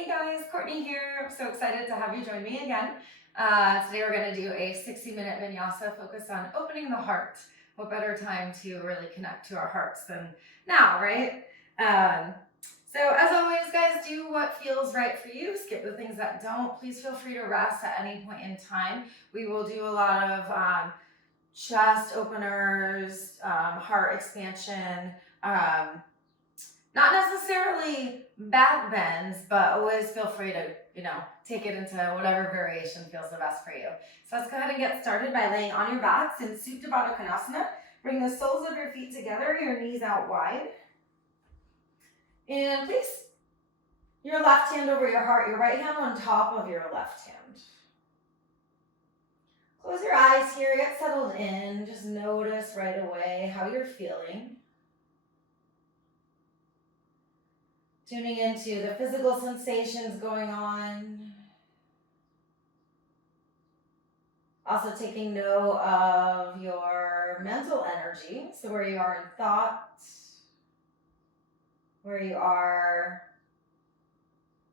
Hey guys, Courtney here. I'm so excited to have you join me again. Today we're going to do a 60-minute vinyasa focus on opening the heart. What better time to really connect to our hearts than now, right? So as always, guys, do what feels right for you. Skip the things that don't. Please feel free to rest at any point in time. We will do a lot of chest openers, heart expansion, not necessarily back bends, but always feel free to, take it into whatever variation feels the best for you. So let's go ahead and get started by laying on your backs in Supta Baddha Konasana. Bring the soles of your feet together, your knees out wide. And place your left hand over your heart, your right hand on top of your left hand. Close your eyes here, get settled in. Just notice right away how you're feeling. Tuning into the physical sensations going on. Also taking note of your mental energy, so where you are in thought, where you are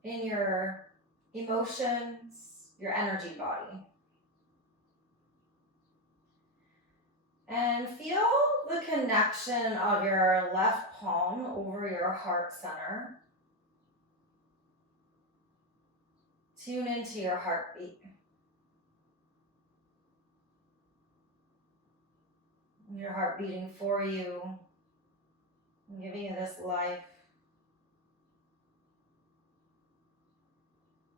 in your emotions, your energy body. And feel the connection of your left palm over your heart center. Tune into your heartbeat. Your heart beating for you, giving you this life.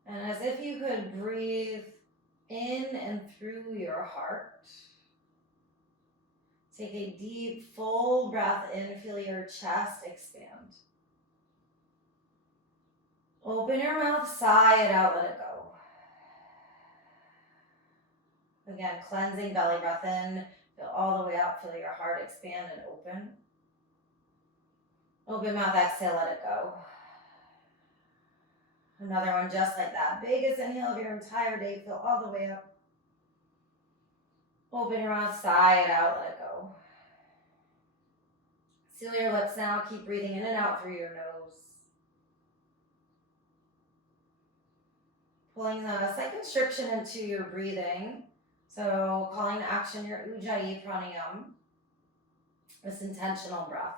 And as if you could breathe in and through your heart. Take a deep, full breath in, feel your chest expand. Open your mouth, sigh it out, let it go. Again, cleansing belly breath in, feel all the way out, feel your heart expand and open. Open mouth, exhale, let it go. Another one just like that. Biggest inhale of your entire day, feel all the way up. Open your mouth, sigh it out, let it go. Seal your lips now, keep breathing in and out through your nose. Pulling the slight constriction into your breathing. So calling to action your Ujjayi Pranayam, this intentional breath.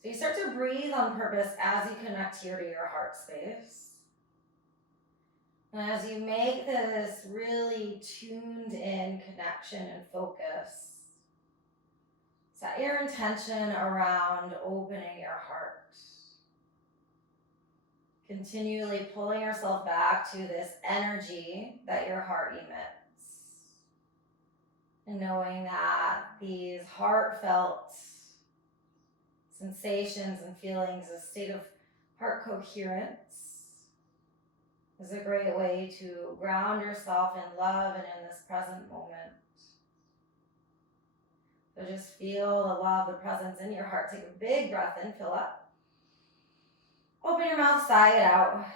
So you start to breathe on purpose as you connect here to your heart space. And as you make this really tuned in connection and focus, set your intention around opening your heart. Continually pulling yourself back to this energy that your heart emits. And knowing that these heartfelt sensations and feelings, a state of heart coherence, is a great way to ground yourself in love and in this present moment. So just feel the love, the presence in your heart. Take a big breath in, fill up. Open your mouth, sigh it out.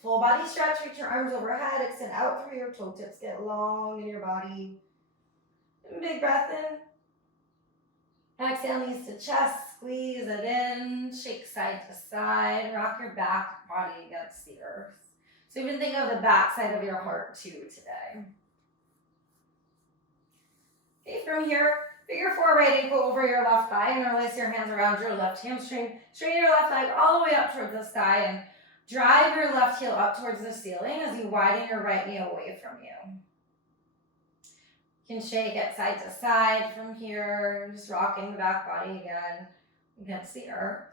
Full body stretch, reach your arms overhead, extend out through your toe tips, get long in your body. Big breath in. Exhale, knees to chest, squeeze it in, shake side to side, rock your back body against the earth. So even think of the back side of your heart too today. Okay, from here, figure four right ankle over your left thigh and release your hands around your left hamstring. Straighten your left leg all the way up towards the sky and drive your left heel up towards the ceiling as you widen your right knee away from you. You can shake it side to side from here, just rocking the back body again against the earth.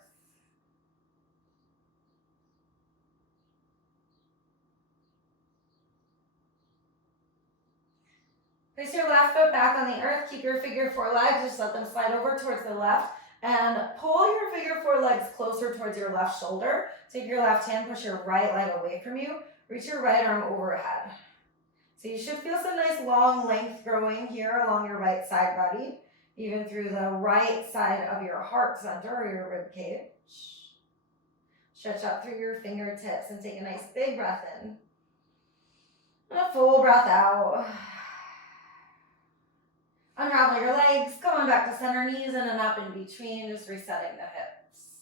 Place your left foot back on the earth. Keep your figure four legs. Just let them slide over towards the left. And pull your figure four legs closer towards your left shoulder. Take your left hand, push your right leg away from you. Reach your right arm overhead. So you should feel some nice long length growing here along your right side body, even through the right side of your heart center or your rib cage. Stretch up through your fingertips and take a nice big breath in. And a full breath out. Unravel your legs, going back to center, knees in and up in between, just resetting the hips.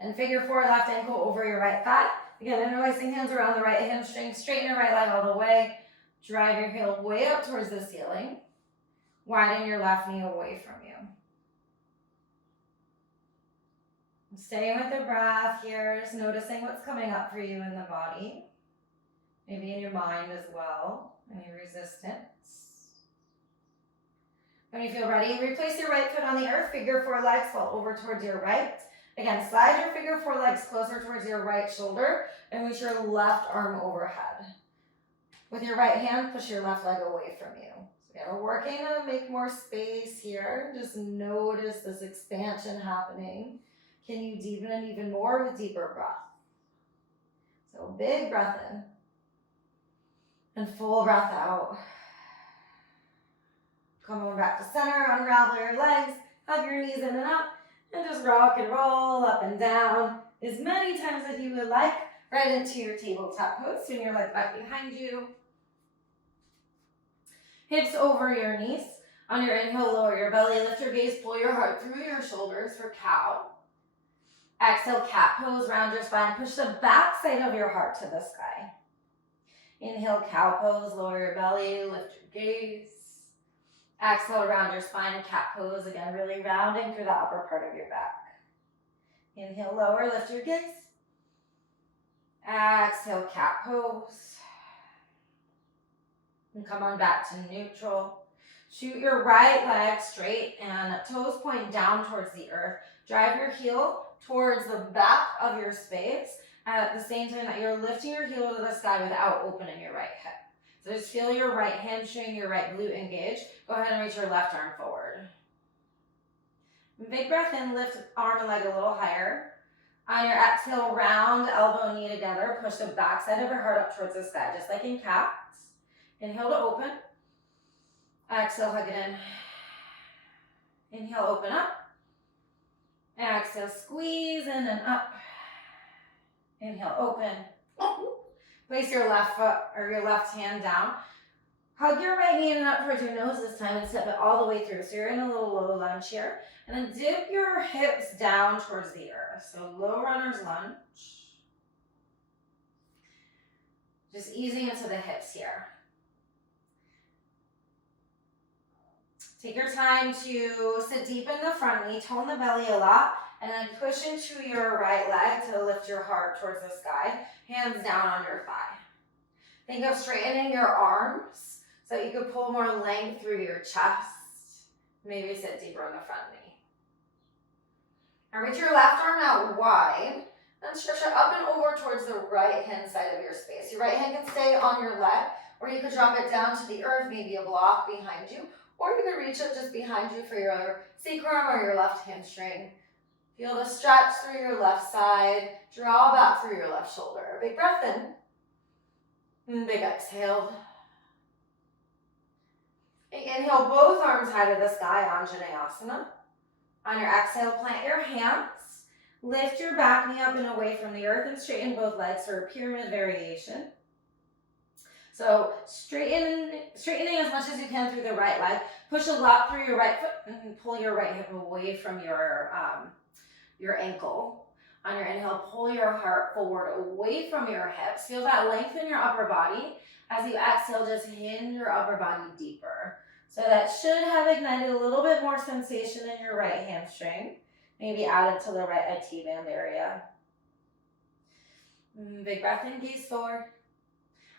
And figure 4 left ankle over your right thigh. Again, interlacing hands around the right hamstring. Straighten your right leg all the way. Drive your heel way up towards the ceiling. Widen your left knee away from you. Staying with the breath here, just noticing what's coming up for you in the body. Maybe in your mind as well. Any resistance. When you feel ready, replace your right foot on the earth. Figure 4 legs fall over towards your right. Again, slide your figure 4 legs closer towards your right shoulder and reach your left arm overhead. With your right hand, push your left leg away from you. So again, we're working to make more space here. Just notice this expansion happening. Can you deepen it even more with deeper breath? So big breath in and full breath out. Come on back to center, unravel your legs, hug your knees in and up, and just rock and roll up and down as many times as you would like, right into your tabletop pose. Swing your legs back behind you. Hips over your knees. On your inhale, lower your belly, lift your gaze, pull your heart through your shoulders for cow. Exhale, cat pose, round your spine, push the back side of your heart to the sky. Inhale, cow pose, lower your belly, lift your gaze. Exhale, round your spine, cat pose, again, really rounding through the upper part of your back. Inhale, lower, lift your gaze. Exhale, cat pose. And come on back to neutral. Shoot your right leg straight and toes point down towards the earth. Drive your heel towards the back of your space at the same time that you're lifting your heel to the sky without opening your right hip. So just feel your right hamstring, your right glute engage. Go ahead and reach your left arm forward. Big breath in, lift arm and leg a little higher. On your exhale, round elbow, knee together. Push the back side of your heart up towards the sky, just like in cats. Inhale to open. Exhale, hug it in. Inhale, open up. Exhale, squeeze in and up. Inhale, open. Place your left foot or your left hand down. Hug your right knee in and up towards your nose this time and step it all the way through. So you're in a little low lunge here. And then dip your hips down towards the earth. So low runner's lunge. Just easing into the hips here. Take your time to sit deep in the front knee, tone the belly a lot, and then push into your right leg to lift your heart towards the sky, hands down on your thigh. Think of straightening your arms so that you could pull more length through your chest. Maybe sit deeper in the front knee. Now reach your left arm out wide, and stretch it up and over towards the right hand side of your space. Your right hand can stay on your leg, or you could drop it down to the earth, maybe a block behind you. Or you could reach it just behind you for your sacrum or your left hamstring. Feel the stretch through your left side. Draw back through your left shoulder. Big breath in. And big exhale. Inhale, both arms high to the sky, Anjaneyasana. On your exhale, plant your hands. Lift your back knee up and away from the earth and straighten both legs for a pyramid variation. So straightening as much as you can through the right leg. Push a lot through your right foot and pull your right hip away from your ankle. On your inhale, pull your heart forward away from your hips. Feel that length in your upper body. As you exhale, just hinge your upper body deeper. So that should have ignited a little bit more sensation in your right hamstring. Maybe added to the right IT band area. Big breath in, gaze forward.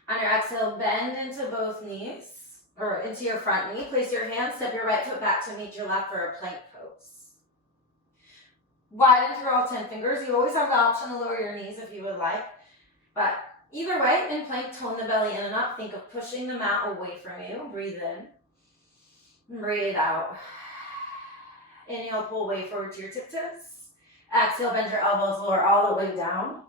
On your exhale, bend into both knees, or into your front knee. Place your hands, step your right foot back to meet your left for a plank pose. Widen through all 10 fingers. You always have the option to lower your knees if you would like. But either way, in plank, tone the belly in and up. Think of pushing the mat away from you. Breathe in. Breathe out. Inhale, pull way forward to your tip toes. Exhale, bend your elbows, lower all the way down.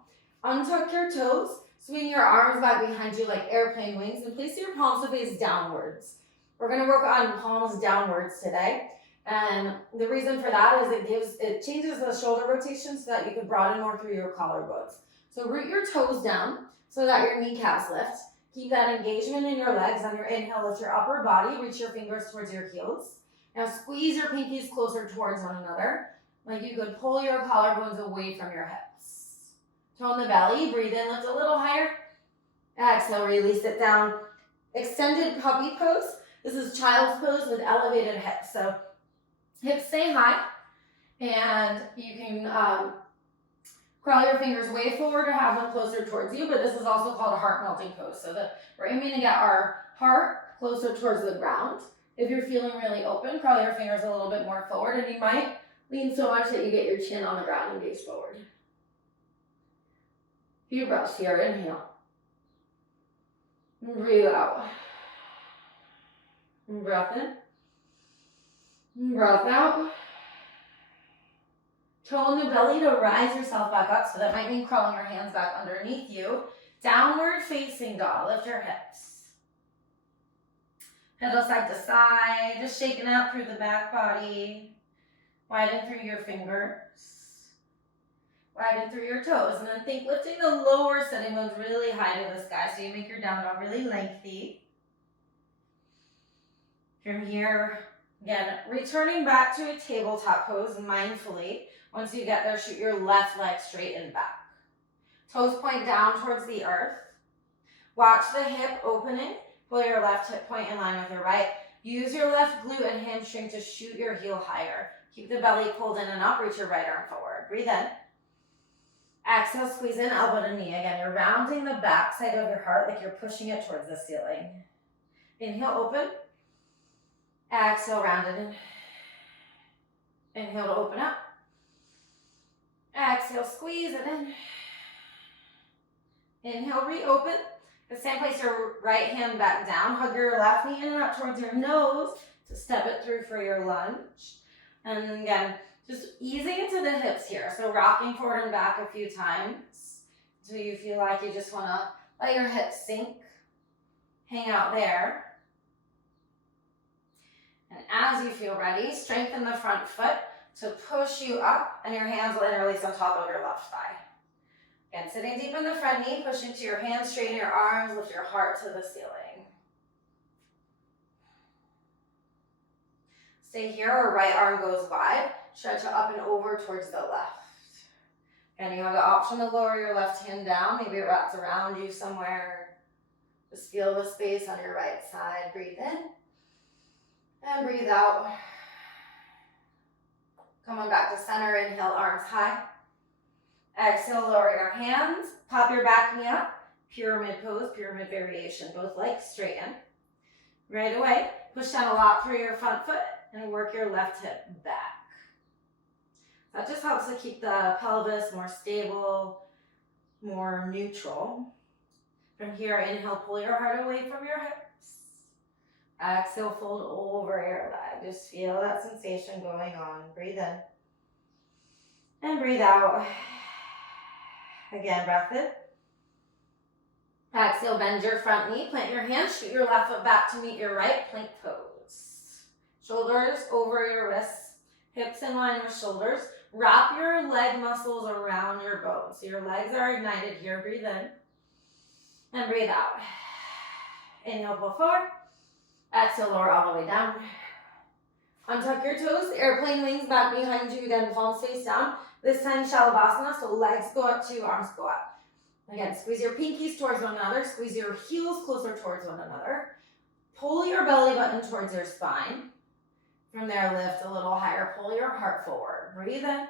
Untuck your toes. Swing your arms back behind you like airplane wings and place your palms to face downwards. We're going to work on palms downwards today. And the reason for that is it changes the shoulder rotation so that you can broaden more through your collarbones. So root your toes down so that your kneecaps lift. Keep that engagement in your legs. On your inhale, lift your upper body. Reach your fingers towards your heels. Now squeeze your pinkies closer towards one another. Like you could pull your collarbones away from your hips. Tone the belly, breathe in, lift a little higher. Exhale, release it down. Extended puppy pose. This is child's pose with elevated hips. So hips stay high, and you can crawl your fingers way forward or have them closer towards you, but this is also called a heart melting pose. So that we're aiming to get our heart closer towards the ground. If you're feeling really open, crawl your fingers a little bit more forward, and you might lean so much that you get your chin on the ground and gaze forward. Few breaths here, inhale. Breathe out. Breath in. Breath out. Tone the belly to rise yourself back up. So that might mean crawling your hands back underneath you. Downward facing dog. Lift your hips. Pedal side to side. Just shaking out through the back body. Widen through your fingers. Widen through your toes. And then think lifting the lower sitting bones really high to the sky. So you make your down dog really lengthy. From here, again, returning back to a tabletop pose mindfully. Once you get there, shoot your left leg straight and back. Toes point down towards the earth. Watch the hip opening. Pull your left hip point in line with your right. Use your left glute and hamstring to shoot your heel higher. Keep the belly pulled in and up. Reach your right arm forward. Breathe in. Exhale, squeeze in, elbow to knee. Again, you're rounding the back side of your heart like you're pushing it towards the ceiling. Inhale, open. Exhale, round it in. Inhale to open up. Exhale, squeeze it in. Inhale, reopen. The same place your right hand back down. Hug your left knee in and up towards your nose to step it through for your lunge. And again, just easing into the hips here. So rocking forward and back a few times until you feel like you just want to let your hips sink. Hang out there. And as you feel ready, strengthen the front foot to push you up, and your hands will interlace on top of your left thigh. Again, sitting deep in the front knee, push into your hands, straighten your arms, lift your heart to the ceiling. Stay here, or right arm goes wide. Stretch it up and over towards the left. And you have the option to lower your left hand down. Maybe it wraps around you somewhere. Just feel the space on your right side. Breathe in. And breathe out. Coming back to center, inhale, arms high. Exhale, lower your hands. Pop your back knee up. Pyramid pose, pyramid variation. Both legs straighten. Right away, push down a lot through your front foot and work your left hip back. That just helps to keep the pelvis more stable, more neutral. From here, inhale, pull your heart away from your hips. Exhale, fold over your leg. Just feel that sensation going on. Breathe in. And breathe out. Again, breath in. Exhale, bend your front knee. Plant your hands. Shoot your left foot back to meet your right. Plank pose. Shoulders over your wrists. Hips in line with shoulders. Wrap your leg muscles around your bones. So your legs are ignited here. Breathe in. And breathe out. Inhale, pull forward. Exhale, lower all the way down. Untuck your toes, airplane wings back behind you, again, palms face down. This time, Shalabhasana, so legs go up too, arms go up. Again, squeeze your pinkies towards one another, squeeze your heels closer towards one another. Pull your belly button towards your spine. From there, lift a little higher, pull your heart forward. Breathe in.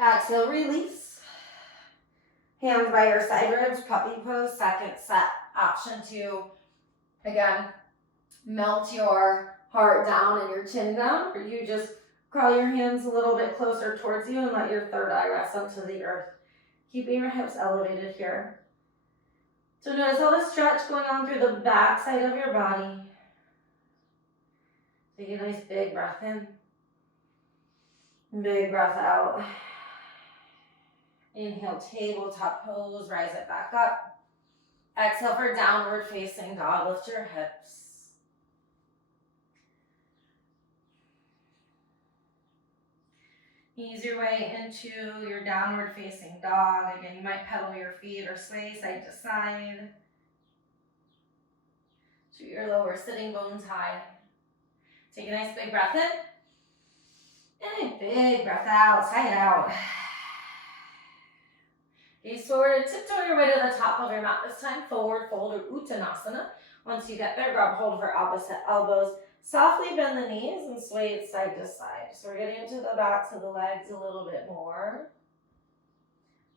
Exhale, release. Hands by your side ribs, puppy pose, second set. Option to, again, melt your heart down and your chin down, or you just crawl your hands a little bit closer towards you and let your third eye rest onto the earth. Keeping your hips elevated here. So notice all the stretch going on through the back side of your body. Take a nice big breath in. Big breath out. Inhale, tabletop pose, rise it back up. Exhale for downward facing dog, lift your hips. Ease your way into your downward facing dog. Again, you might pedal your feet or sway side to side. Shoot your lower sitting bones high. Take a nice big breath in. And a big breath out, sigh it out. Gaze forward, tiptoe your way to the top of your mat this time. Forward fold or Uttanasana. Once you get there, grab hold of our opposite elbows. Softly bend the knees and sway it side to side. So we're getting into the backs of the legs a little bit more.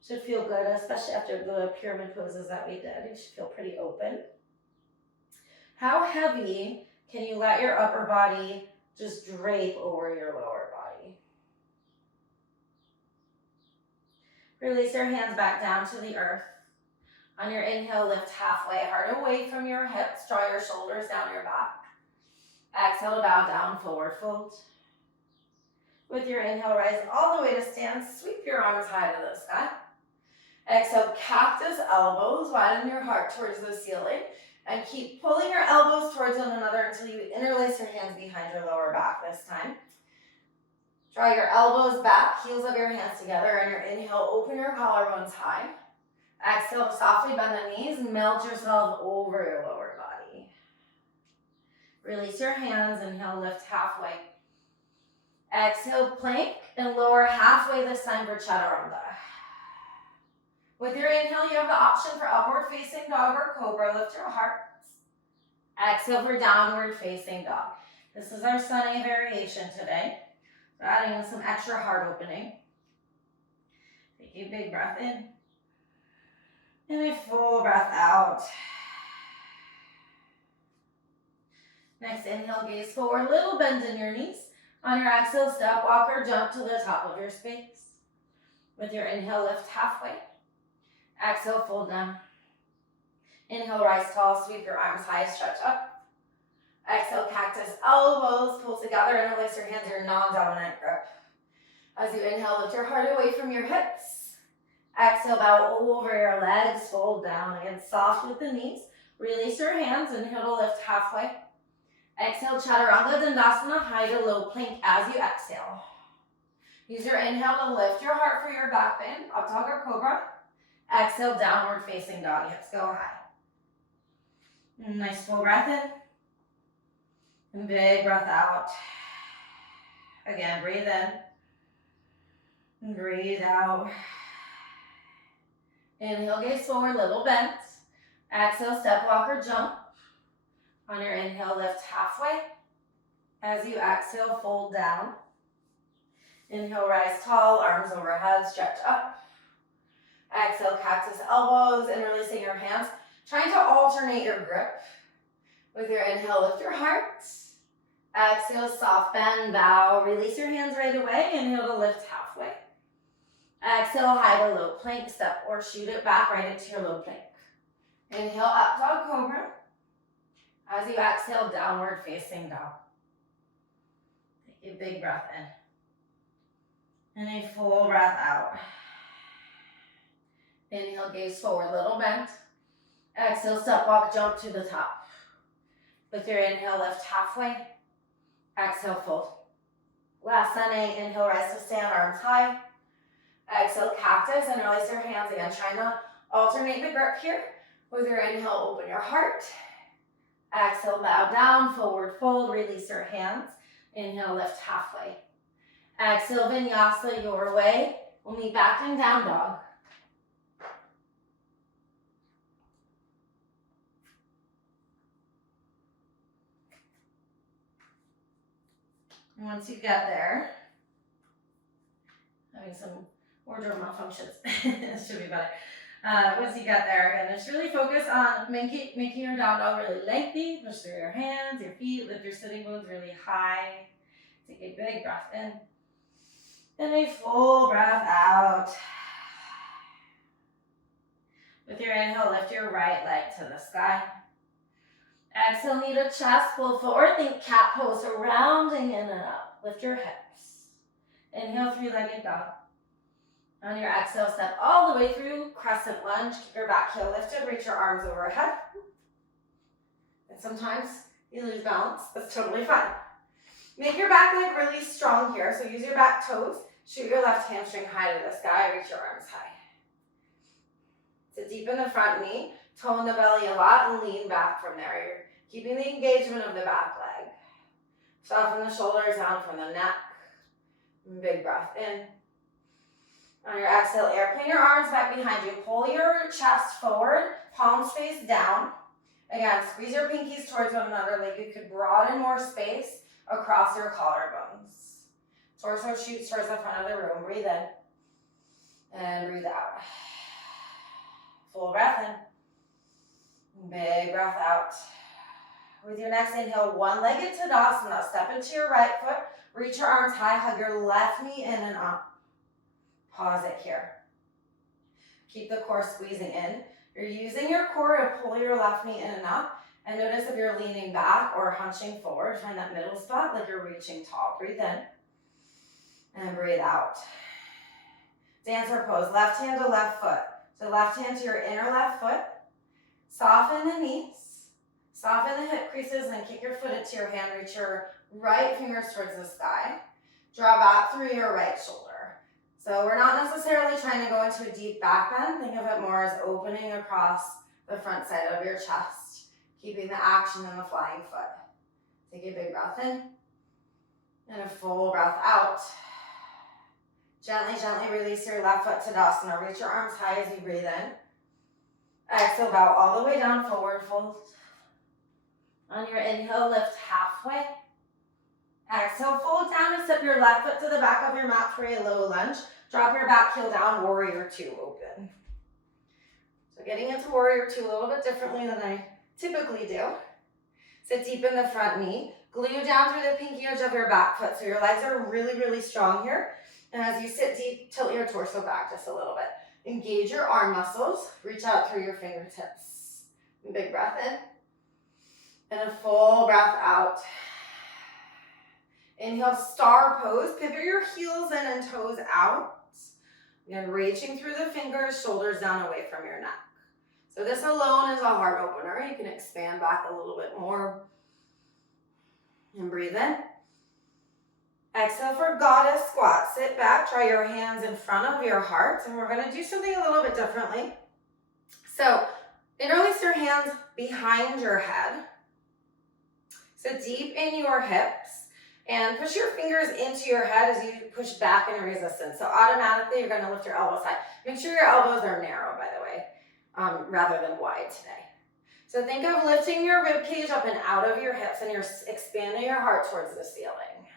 Should feel good, especially after the pyramid poses that we did. You should feel pretty open. How heavy can you let your upper body just drape over your lower body? Release your hands back down to the earth. On your inhale, lift halfway, heart away from your hips. Draw your shoulders down your back. Exhale to bow down, forward fold. With your inhale, rise all the way to stand. Sweep your arms high to the sky. Exhale, cactus elbows. Widen your heart towards the ceiling. And keep pulling your elbows towards one another until you interlace your hands behind your lower back this time. Draw your elbows back, heels of your hands together. On your inhale, open your collarbones high. Exhale, softly bend the knees and melt yourself over your lower body. Release your hands, inhale, lift halfway. Exhale, plank and lower halfway this time for chaturanga. With your inhale, you have the option for upward facing dog or cobra. Lift your heart. Exhale for downward facing dog. This is our sun A variation today. So adding some extra heart opening. Take a big breath in. And a full breath out. Next, inhale, gaze forward, little bend in your knees. On your exhale, step, walk, or jump to the top of your space. With your inhale, lift halfway. Exhale, fold down. Inhale, rise tall, sweep your arms high, stretch up. Exhale, cactus elbows, pull together, interlace your hands, your non-dominant grip. As you inhale, lift your heart away from your hips. Exhale, bow over your legs, fold down. Again, soft with the knees. Release your hands, inhale to lift halfway. Exhale, chaturanga dandasana, high to low plank as you exhale. Use your inhale to lift your heart for your back bend, up dog or cobra. Exhale, downward facing dog, hips go high. Nice full breath in. And big breath out. Again, breathe in. And breathe out. Inhale, gaze forward, little bend. Exhale, step, walk, or jump. On your inhale, lift halfway. As you exhale, fold down. Inhale, rise tall, arms overhead, stretch up. Exhale, cactus elbows, interlacing your hands. Trying to alternate your grip. With your inhale, lift your heart. Exhale, soft bend, bow. Release your hands right away. Inhale to lift halfway. Exhale, high to low plank, step or shoot it back right into your low plank. Inhale, up dog cobra. As you exhale, downward facing dog. Take a big breath in. And a full breath out. Inhale, gaze forward, little bend. Exhale, step, walk, jump to the top. With your inhale, lift halfway. Exhale, fold. Last sun A, inhale, rise to stand, arms high. Exhale, cactus, interlace your hands again. Trying to alternate the grip here. With your inhale, open your heart. Exhale, bow down, forward fold, release your hands. Inhale, lift halfway. Exhale, vinyasa your way. We'll meet back in down dog. And once you get there, having some wardrobe malfunctions, this should be better. Once you get there, and just really focus on making your down dog really lengthy. Push through your hands, your feet, lift your sitting bones really high. Take a big breath in. And a full breath out. With your inhale, lift your right leg to the sky. Exhale, knee to chest, pull forward, think cat pose, so rounding in and up. Lift your hips. Inhale, three-legged dog. On your exhale, step all the way through, crescent lunge, keep your back heel lifted, reach your arms overhead. And sometimes you lose balance, that's totally fine. Make your back leg really strong here, so use your back toes, shoot your left hamstring high to the sky, reach your arms high. So deepen the front knee, tone the belly a lot, and lean back from there. You're keeping the engagement of the back leg. Soften the shoulders down from the neck. Big breath in. On your exhale, airplane your arms back behind you. Pull your chest forward, palms face down. Again, squeeze your pinkies towards one another like you could broaden more space across your collarbones. Torso shoots towards the front of the room. Breathe in and breathe out. Full breath in. Big breath out. With your next inhale, one-legged Tadasana. Step into your right foot. Reach your arms high. Hug your left knee in and up. Pause it here. Keep the core squeezing in. You're using your core to pull your left knee in and up. And notice if you're leaning back or hunching forward, find that middle spot like you're reaching tall. Breathe in and breathe out. Dancer pose, left hand to left foot. So left hand to your inner left foot. Soften the knees. Soften the hip creases and kick your foot into your hand. Reach your right fingers towards the sky. Draw back through your right shoulder. So we're not necessarily trying to go into a deep back bend. Think of it more as opening across the front side of your chest, keeping the action in the flying foot. Take a big breath in and a full breath out. Gently, gently release your left foot to Tadasana. Reach your arms high as you breathe in. Exhale, bow all the way down, forward fold. On your inhale, lift halfway. Exhale, fold down and step your left foot to the back of your mat for a low lunge. Drop your back heel down, warrior two, open. So getting into warrior two a little bit differently than I typically do. Sit deep in the front knee. Glue down through the pinky edge of your back foot so your legs are really, really strong here. And as you sit deep, tilt your torso back just a little bit. Engage your arm muscles. Reach out through your fingertips. Big breath in. And a full breath out. Inhale, star pose. Pivot your heels in and toes out. Again, reaching through the fingers, shoulders down away from your neck. So this alone is a heart opener. You can expand back a little bit more. And breathe in. Exhale for goddess squat. Sit back, try your hands in front of your heart. And we're gonna do something a little bit differently. So interlace your hands behind your head. So deep in your hips. And push your fingers into your head as you push back in resistance. So automatically you're gonna lift your elbows high. Make sure your elbows are narrow, by the way, rather than wide today. So think of lifting your rib cage up and out of your hips and you're expanding your heart towards the ceiling.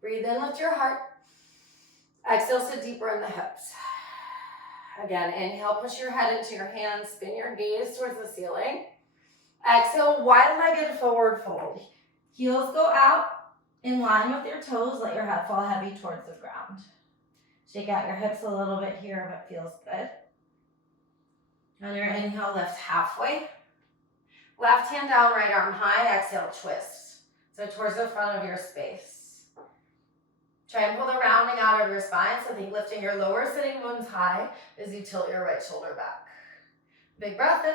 Breathe in, lift your heart. Exhale, sit deeper in the hips. Again, inhale, push your head into your hands, spin your gaze towards the ceiling. Exhale, wide-legged forward fold. Heels go out. In line with your toes, let your head fall heavy towards the ground. Shake out your hips a little bit here if it feels good. On your inhale, lift halfway. Left hand down, right arm high. Exhale, twist. So towards the front of your space. Try and pull the rounding out of your spine. So think lifting your lower sitting bones high as you tilt your right shoulder back. Big breath in.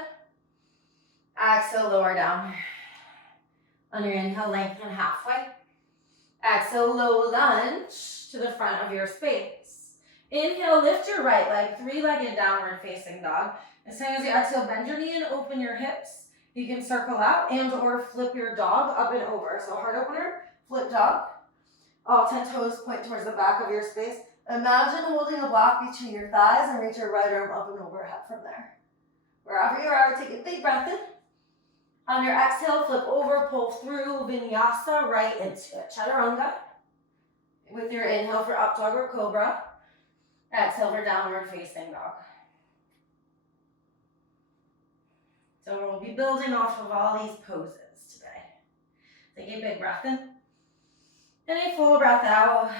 Exhale, lower down. On your inhale, lengthen halfway. Exhale, low lunge to the front of your space. Inhale, lift your right leg, three-legged downward facing dog. As soon as you exhale, bend your knee and open your hips. You can circle out and or flip your dog up and over. So heart opener, flip dog. All 10 toes point towards the back of your space. Imagine holding a block between your thighs and reach your right arm up and overhead from there. Wherever you are, take a big breath in. On your exhale, flip over, pull through, Vinyasa, right into it. Chaturanga. With your inhale for up dog or cobra. Exhale for downward facing dog. So we'll be building off of all these poses today. Take a big breath in. And a full breath out.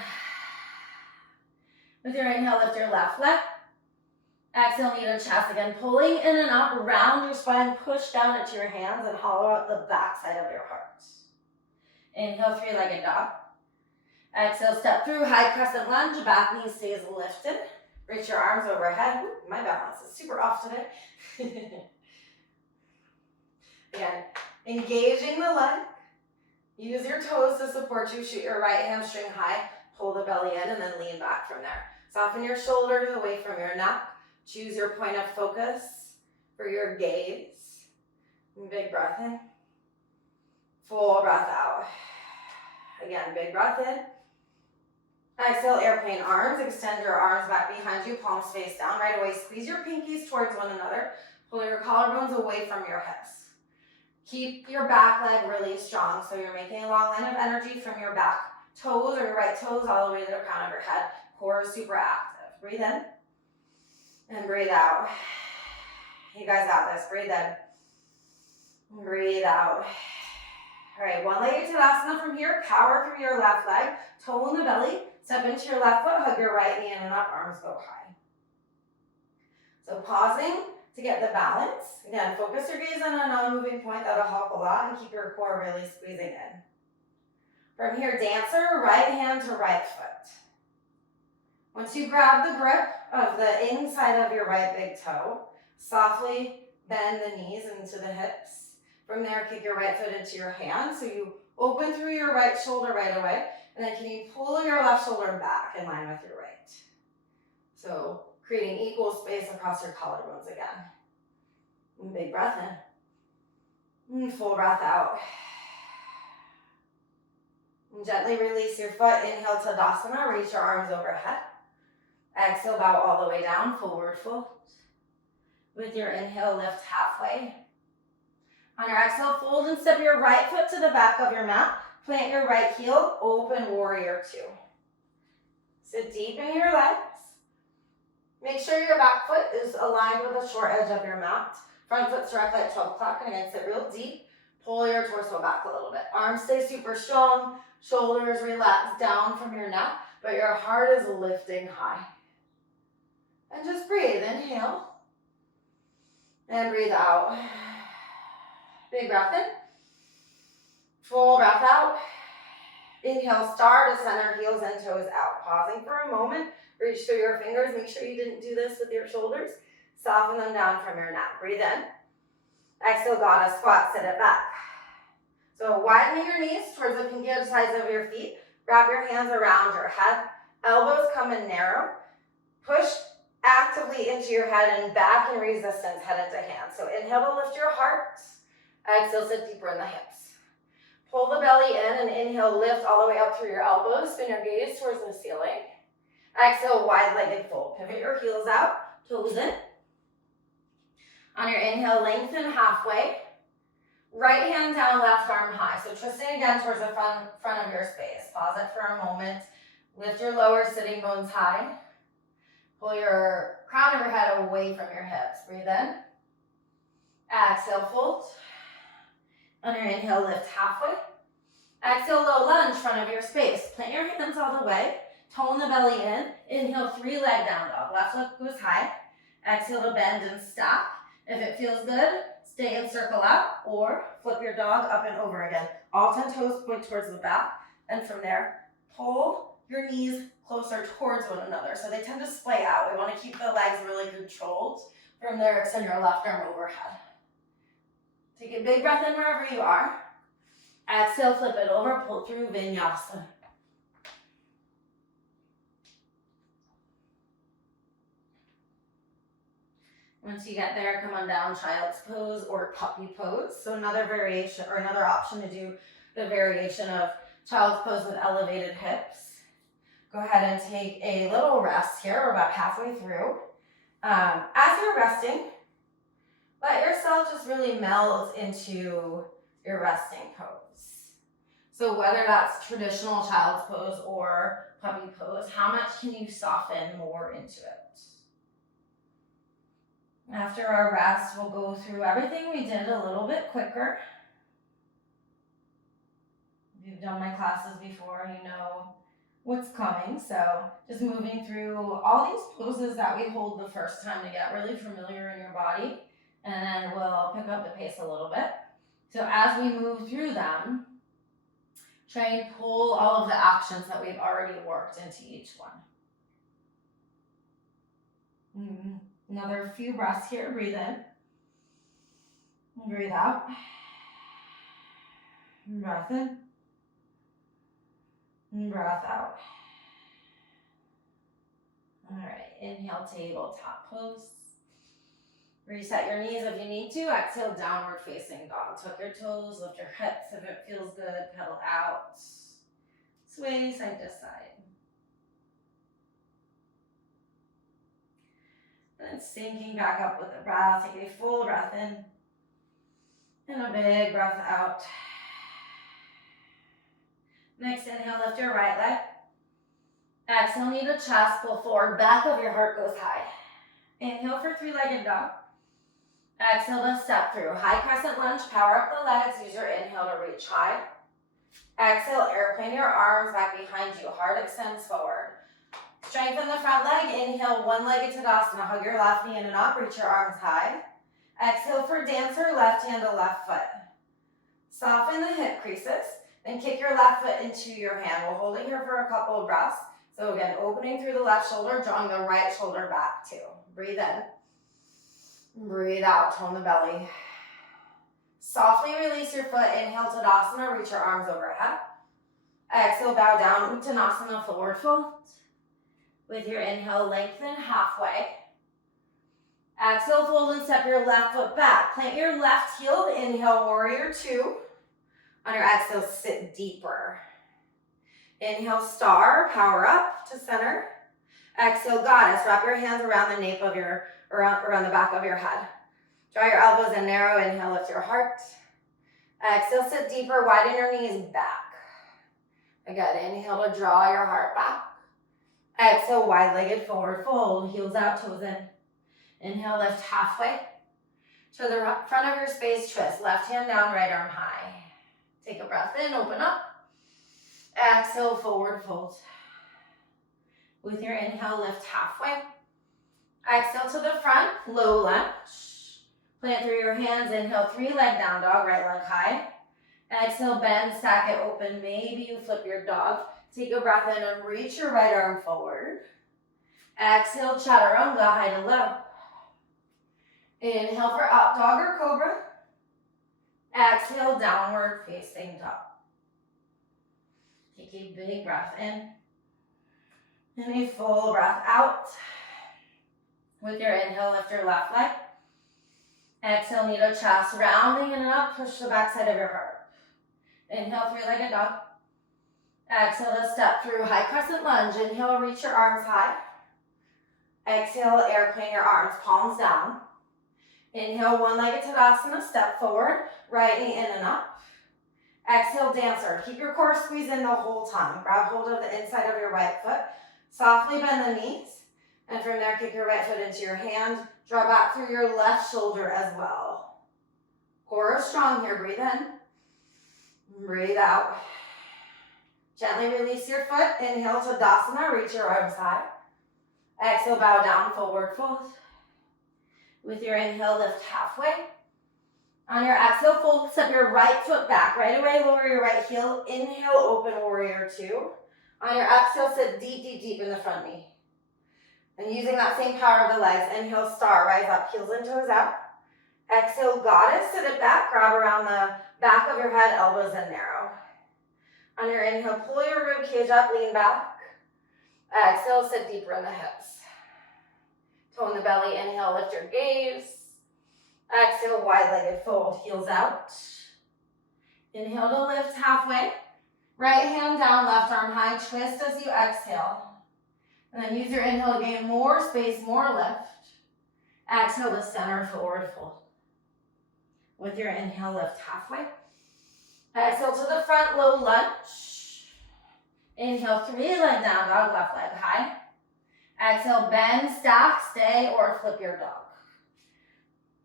With your inhale, lift your left leg. Exhale, knee to chest again, pulling in and up, round your spine, push down into your hands and hollow out the back side of your heart. Inhale, three-legged dog. Exhale, step through, high crescent lunge, back knee stays lifted. Reach your arms overhead. Ooh, my balance is super off today. Again, engaging the leg. Use your toes to support you. Shoot your right hamstring high, pull the belly in, and then lean back from there. Soften your shoulders away from your neck. Choose your point of focus for your gaze. Big breath in. Full breath out. Again, big breath in. Exhale, airplane arms. Extend your arms back behind you, palms face down. Right away, squeeze your pinkies towards one another. Pull your collarbones away from your hips. Keep your back leg really strong, so you're making a long line of energy from your back toes or your right toes all the way to the crown of your head. Core is super active. Breathe in and breathe out. You guys got this. Breathe in. Breathe out. All right, one leg Tadasana from here. Power through your left leg. Toe in the belly. Step into your left foot. Hug your right knee in and up. Arms go high. So pausing to get the balance. Again, focus your gaze on a non-moving point. That'll help a lot, and keep your core really squeezing in. From here, dancer, right hand to right foot. Once you grab the grip of the inside of your right big toe, softly bend the knees into the hips. From there, kick your right foot into your hand. So you open through your right shoulder right away, and then can you pull your left shoulder back in line with your right? So creating equal space across your collarbones again. And big breath in. And full breath out. And gently release your foot. Inhale, Tadasana. Reach your arms overhead. Exhale, bow all the way down, forward fold. With your inhale, lift halfway. On your exhale, fold and step your right foot to the back of your mat. Plant your right heel, open warrior two. Sit deep in your legs. Make sure your back foot is aligned with the short edge of your mat. Front foot's directly at 12 o'clock, and again, sit real deep. Pull your torso back a little bit. Arms stay super strong. Shoulders relax down from your neck, but your heart is lifting high. And just breathe. Inhale. And breathe out. Big breath in. Full breath out. Inhale, star to center, heels and toes out. Pausing for a moment. Reach through your fingers. Make sure you didn't do this with your shoulders. Soften them down from your neck. Breathe in. Exhale, goddess squat, sit it back. So widen your knees towards the pinky sides of your feet. Wrap your hands around your head. Elbows come in narrow. Push actively into your head and back in resistance, head into hand. So inhale to lift your heart. Exhale, sit deeper in the hips. Pull the belly in and inhale, lift all the way up through your elbows. Spin your gaze towards the ceiling. Exhale, wide-legged fold. Pivot your heels out, toes in. On your inhale, lengthen halfway. Right hand down, left arm high. So twisting again towards the front of your space. Pause it for a moment. Lift your lower sitting bones high. Pull your crown of your head away from your hips. Breathe in. Exhale, fold. On your inhale, lift halfway. Exhale, low lunge, front of your space. Plant your hands all the way. Tone the belly in. Inhale, 3-leg down dog. Left foot goes high. Exhale to bend and stop. If it feels good, stay and circle out, or flip your dog up and over again. All 10 toes point towards the back, and from there, pull your knees closer towards one another. So they tend to splay out. We want to keep the legs really controlled. From there, extend your left arm overhead. Take a big breath in wherever you are. Exhale, flip it over, pull through Vinyasa. Once you get there, come on down, child's pose or puppy pose. So another variation or another option to do the variation of child's pose with elevated hips. Go ahead and take a little rest here. We're about halfway through. As you're resting, let yourself just really meld into your resting pose. So whether that's traditional child's pose or puppy pose, how much can you soften more into it? After our rest, we'll go through everything we did a little bit quicker. If you've done my classes before, you know what's coming. So just moving through all these poses that we hold the first time to get really familiar in your body. And then we'll pick up the pace a little bit. So as we move through them, try and pull all of the actions that we've already worked into each one. Another few breaths here. Breathe in. Breathe out. Breath in. Breath out. All right. Inhale, tabletop pose. Reset your knees if you need to. Exhale, downward facing dog. Tuck your toes, lift your hips if it feels good. Pedal out. Sway side to side. And then sinking back up with the breath. Take a full breath in. And a big breath out. Next inhale, lift your right leg. Exhale, knee to chest, pull forward, back of your heart goes high. Inhale for three-legged dog. Exhale to step through. High crescent lunge, power up the legs. Use your inhale to reach high. Exhale, airplane your arms back behind you. Heart extends forward. Strengthen the front leg. Inhale, one-legged Tadasana. Hug your left knee in and up. Reach your arms high. Exhale for dancer, left hand to left foot. Soften the hip creases. Then kick your left foot into your hand. We'll hold it here for a couple of breaths. So again, opening through the left shoulder, drawing the right shoulder back too. Breathe in. Breathe out, tone the belly. Softly release your foot. Inhale, Tadasana, reach your arms overhead. Exhale, bow down, Uttanasana, forward fold. With your inhale, lengthen halfway. Exhale, fold and step your left foot back. Plant your left heel. Inhale, warrior two. On your exhale, sit deeper. Inhale, star, power up to center. Exhale, goddess, wrap your hands around the nape of your, around the back of your head. Draw your elbows in narrow. Inhale, lift your heart. Exhale, sit deeper, widen your knees back. Again, inhale to draw your heart back. Exhale, wide-legged forward fold, heels out, toes in. Inhale, lift halfway. To the front of your space, twist. Left hand down, right arm high. Take a breath in, open up. Exhale, forward fold. With your inhale, lift halfway. Exhale to the front, low lunge. Plant through your hands, inhale, three-leg down dog, right leg high. Exhale, bend, stack it open. Maybe you flip your dog. Take a breath in and reach your right arm forward. Exhale, chaturanga, high to low. Inhale for up dog or cobra. Exhale, downward facing dog. Take a big breath in. And a full breath out. With your inhale, lift your left leg. Exhale, knee to chest, rounding in and up, push the backside of your heart. Inhale, three-legged dog. Exhale to step through high crescent lunge. Inhale, reach your arms high. Exhale, airplane your arms, palms down. Inhale, one-legged Tadasana, step forward, right knee in and up. Exhale, dancer. Keep your core squeezed in the whole time. Grab hold of the inside of your right foot. Softly bend the knees. And from there, kick your right foot into your hand. Draw back through your left shoulder as well. Core is strong here. Breathe in. Breathe out. Gently release your foot. Inhale, Tadasana. Reach your arms high. Exhale, bow down, forward fold. With your inhale, lift halfway. On your exhale, fold, step your right foot back. Right away, lower your right heel. Inhale, open warrior two. On your exhale, sit deep, deep, deep in the front knee. And using that same power of the legs, inhale, star, rise up, heels and toes out. Exhale, goddess, sit it back, grab around the back of your head, elbows in narrow. On your inhale, pull your rib cage up, lean back. Exhale, sit deeper in the hips. Tone the belly, inhale, lift your gaze. Exhale, wide-legged fold, heels out. Inhale to lift halfway. Right hand down, left arm high, twist as you exhale. And then use your inhale to gain more space, more lift. Exhale to center, forward fold. With your inhale, lift halfway. Exhale to the front, low lunge. Inhale, three-leg down dog, left leg high. Exhale, bend, stack, stay, or flip your dog.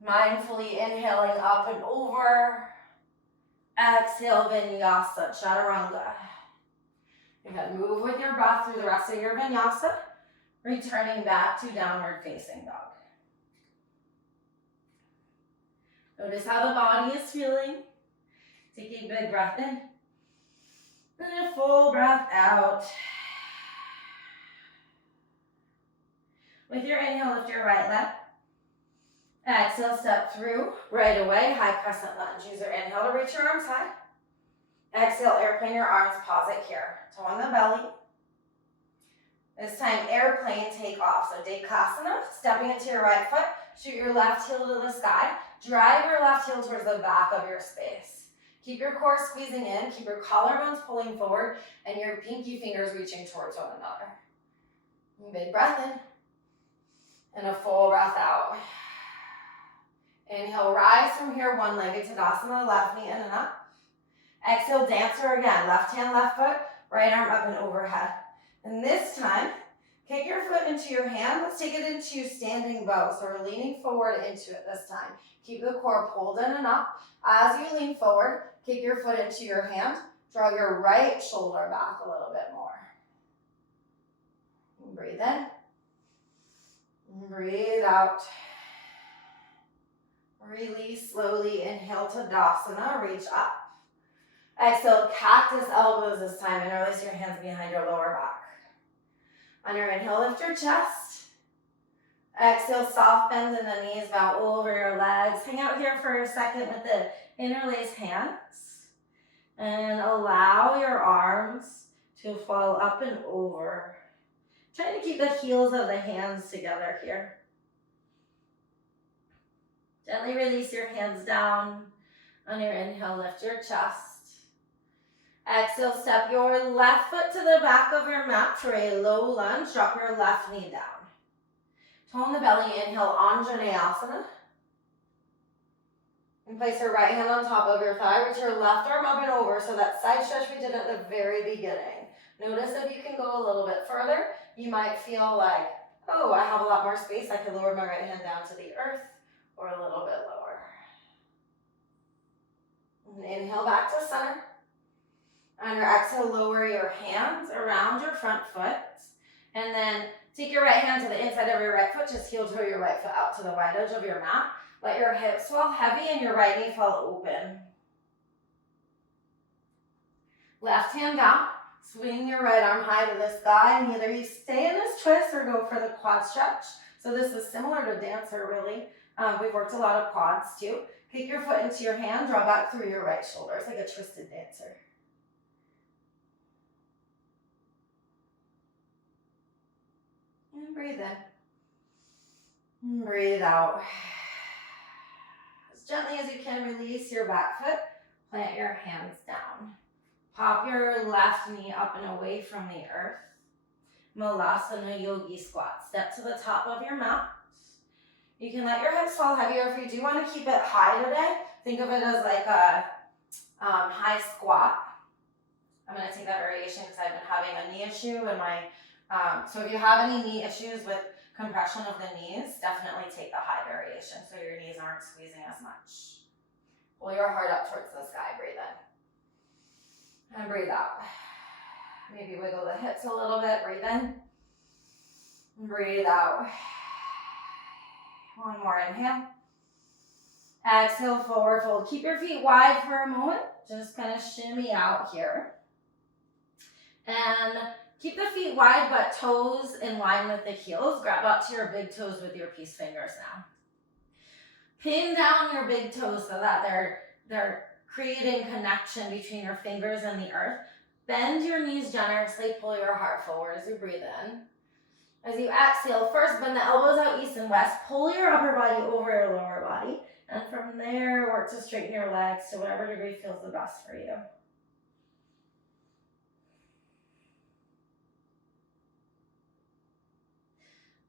Mindfully inhaling up and over. Exhale, Vinyasa, chaturanga. Again, move with your breath through the rest of your Vinyasa, returning back to downward facing dog. Notice how the body is feeling. Take a big breath in. And a full breath out. With your inhale, lift your right leg. Exhale, step through, right away, high crescent lunge. Use your inhale to reach your arms high. Exhale, airplane your arms, pause it here. Tone the belly. This time, airplane, take off. So Dekasana, stepping into your right foot, shoot your left heel to the sky. Drive your left heel towards the back of your space. Keep your core squeezing in, keep your collarbones pulling forward, and your pinky fingers reaching towards one another. Big breath in. And a full breath out. Inhale, rise from here, one-legged Tadasana, left knee in and up. Exhale, dancer again, left hand, left foot, right arm up and overhead. And this time, kick your foot into your hand. Let's take it into standing bow. So we're leaning forward into it this time. Keep the core pulled in and up. As you lean forward, kick your foot into your hand. Draw your right shoulder back a little bit more. Breathe in. Breathe out. Release slowly. Inhale, Tadasana. Reach up. Exhale, cactus elbows this time. Interlace your hands behind your lower back. On your inhale, lift your chest. Exhale, soft bend in the knees, bow over your legs. Hang out here for a second with the interlaced hands. And allow your arms to fall up and over. Trying to keep the heels of the hands together here. Gently release your hands down. On your inhale, lift your chest. Exhale, step your left foot to the back of your mat for a low lunge. Drop your left knee down. Tone the belly. Inhale, Anjaneyasana. And place your right hand on top of your thigh. Reach your left arm up and over. So that side stretch we did at the very beginning. Notice if you can go a little bit further, you might feel like, oh, I have a lot more space. I can lower my right hand down to the earth or a little bit lower. And inhale back to center. On your exhale, lower your hands around your front foot. And then take your right hand to the inside of your right foot. Just heel toe your right foot out to the wide edge of your mat. Let your hips fall heavy and your right knee fall open. Left hand down. Swing your right arm high to the sky. And either you stay in this twist or go for the quad stretch. So this is similar to dancer, really. We've worked a lot of quads too. Kick your foot into your hand. Draw back through your right shoulder. It's like a twisted dancer. And breathe in. And breathe out. As gently as you can, release your back foot. Plant your hands down. Pop your left knee up and away from the earth. Malasana Yogi Squat. Step to the top of your mat. You can let your hips fall heavier. If you do want to keep it high today, think of it as like a high squat. I'm going to take that variation because I've been having a knee issue in my so if you have any knee issues with compression of the knees, definitely take the high variation so your knees aren't squeezing as much. Pull your heart up towards the sky. Breathe in. And breathe out. Maybe wiggle the hips a little bit. Breathe in. And breathe out. One more inhale. Exhale, forward fold. Keep your feet wide for a moment. Just kind of shimmy out here. And keep the feet wide, but toes in line with the heels. Grab up to your big toes with your peace fingers now. Pin down your big toes so that they're creating connection between your fingers and the earth. Bend your knees generously. Pull your heart forward as you breathe in. As you exhale, first bend the elbows out east and west. Pull your upper body over your lower body. And from there, work to straighten your legs to whatever degree feels the best for you.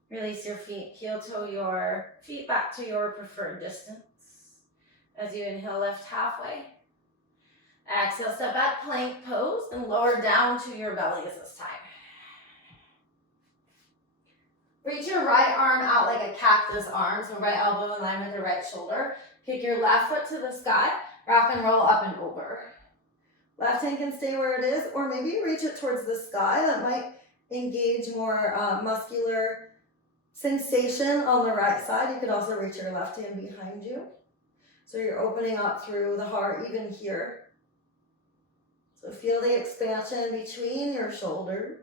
Release your feet. Heel toe your feet back to your preferred distance. As you inhale, lift halfway. Exhale, step back, plank pose, and lower down to your bellies this time. Reach your right arm out like a cactus arm, so right elbow in line with your right shoulder. Kick your left foot to the sky, rock and roll up and over. Left hand can stay where it is, or maybe reach it towards the sky. That might engage more muscular sensation on the right side. You could also reach your left hand behind you. So you're opening up through the heart even here. So feel the expansion between your shoulders.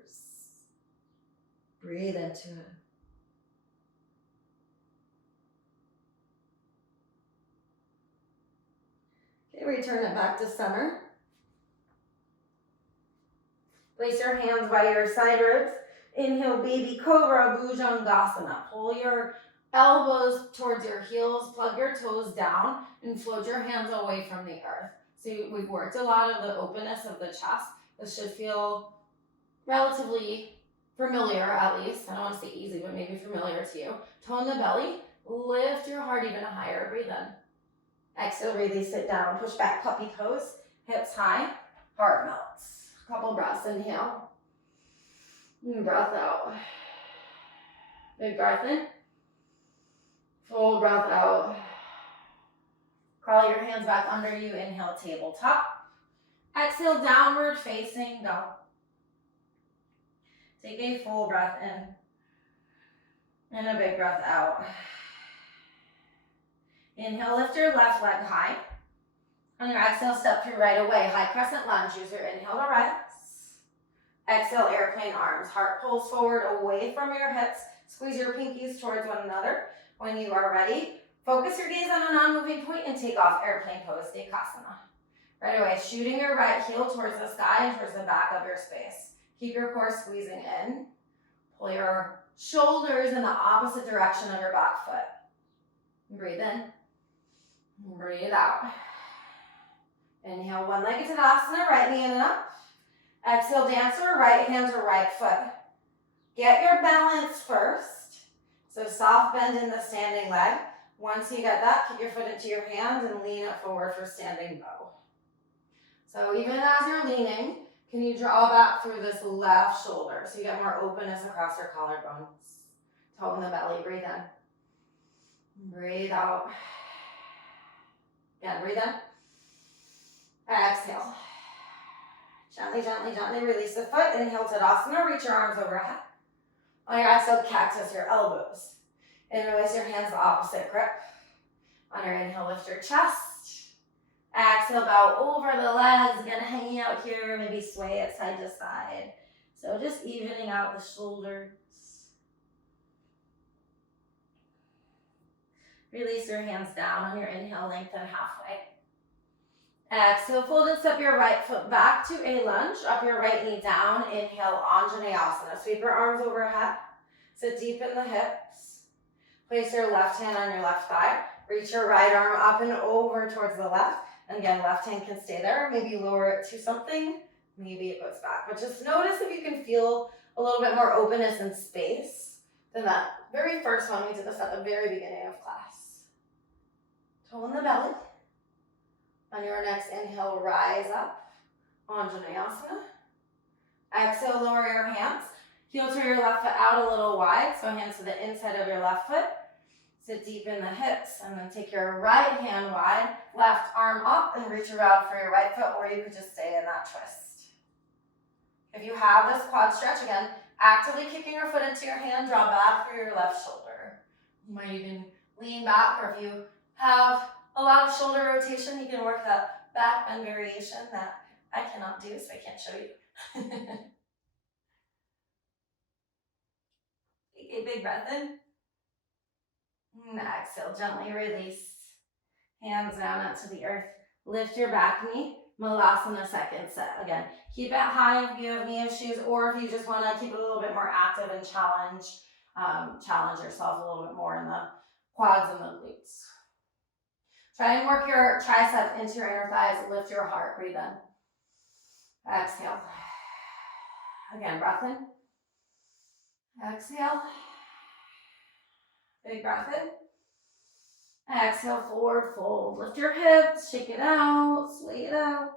Breathe into it. Okay, return it back to center. Place your hands by your side ribs. Inhale, baby cobra, bhujangasana. Pull your elbows towards your heels, plug your toes down, and float your hands away from the earth. So we've worked a lot of the openness of the chest. This should feel relatively familiar at least. I don't want to say easy, but maybe familiar to you. Tone the belly. Lift your heart even higher. Breathe in. Exhale, release it down. Push back, puppy pose. Hips high. Heart melts. Couple breaths. Inhale. Breath out. Big breath in. Full breath out. Crawl your hands back under you. Inhale, tabletop. Exhale, downward facing dog. Take a full breath in. And a big breath out. Inhale, lift your left leg high. On your exhale, step through right away. High crescent lunge. Use your inhale to rise. Exhale, airplane arms. Heart pulls forward away from your hips. Squeeze your pinkies towards one another. When you are ready, focus your gaze on a non-moving point and take off airplane pose, Dekasana. Right away, shooting your right heel towards the sky and towards the back of your space. Keep your core squeezing in. Pull your shoulders in the opposite direction of your back foot. Breathe in. Breathe out. Inhale, one-legged Tadasana, right knee in and up. Exhale, dancer, right hand to right foot. Get your balance first. So soft bend in the standing leg. Once you get that, kick your foot into your hand and lean it forward for standing bow. So even as you're leaning, can you draw back through this left shoulder so you get more openness across your collarbones? Tone the belly, breathe in. Breathe out. Again, breathe in. Exhale. Gently, gently, gently release the foot. Inhale, Tadasana. Reach your arms overhead. On your exhale, cactus your elbows. Interlace your hands the opposite grip. On your inhale, lift your chest. Exhale, bow over the legs. Again, hanging out here. Maybe sway it side to side. So just evening out the shoulders. Release your hands down. On your inhale, lengthen halfway. Exhale, fold and step your right foot back to a lunge. Up your right knee down. Inhale, Anjaneyasana. Sweep your arms overhead. Sit deep in the hips. Place your left hand on your left thigh. Reach your right arm up and over towards the left. And again, left hand can stay there. Maybe lower it to something. Maybe it goes back. But just notice if you can feel a little bit more openness and space than that very first one. We did this at the very beginning of class. Toe in the belly. On your next inhale, rise up. Anjaneyasana. Exhale, lower your hands. Heel to your left foot out a little wide. So hands to the inside of your left foot. Sit deep in the hips. And then take your right hand wide. Left arm up and reach around for your right foot. Or you could just stay in that twist. If you have this quad stretch, again, actively kicking your foot into your hand. Draw back through your left shoulder. You might even lean back. Or if you have a lot of shoulder rotation, you can work that back bend variation that I cannot do, so I can't show you. Take a big breath in. And exhale, gently release. Hands down up to the earth. Lift your back knee. Malasana second set. Again, keep it high if you have knee issues, or if you just want to keep it a little bit more active and challenge yourself a little bit more in the quads and the glutes. Try and work your tricep into your inner thighs. Lift your heart. Breathe in. Exhale. Again, breath in. Exhale. Big breath in. Exhale, forward fold. Lift your hips. Shake it out. Sway it out.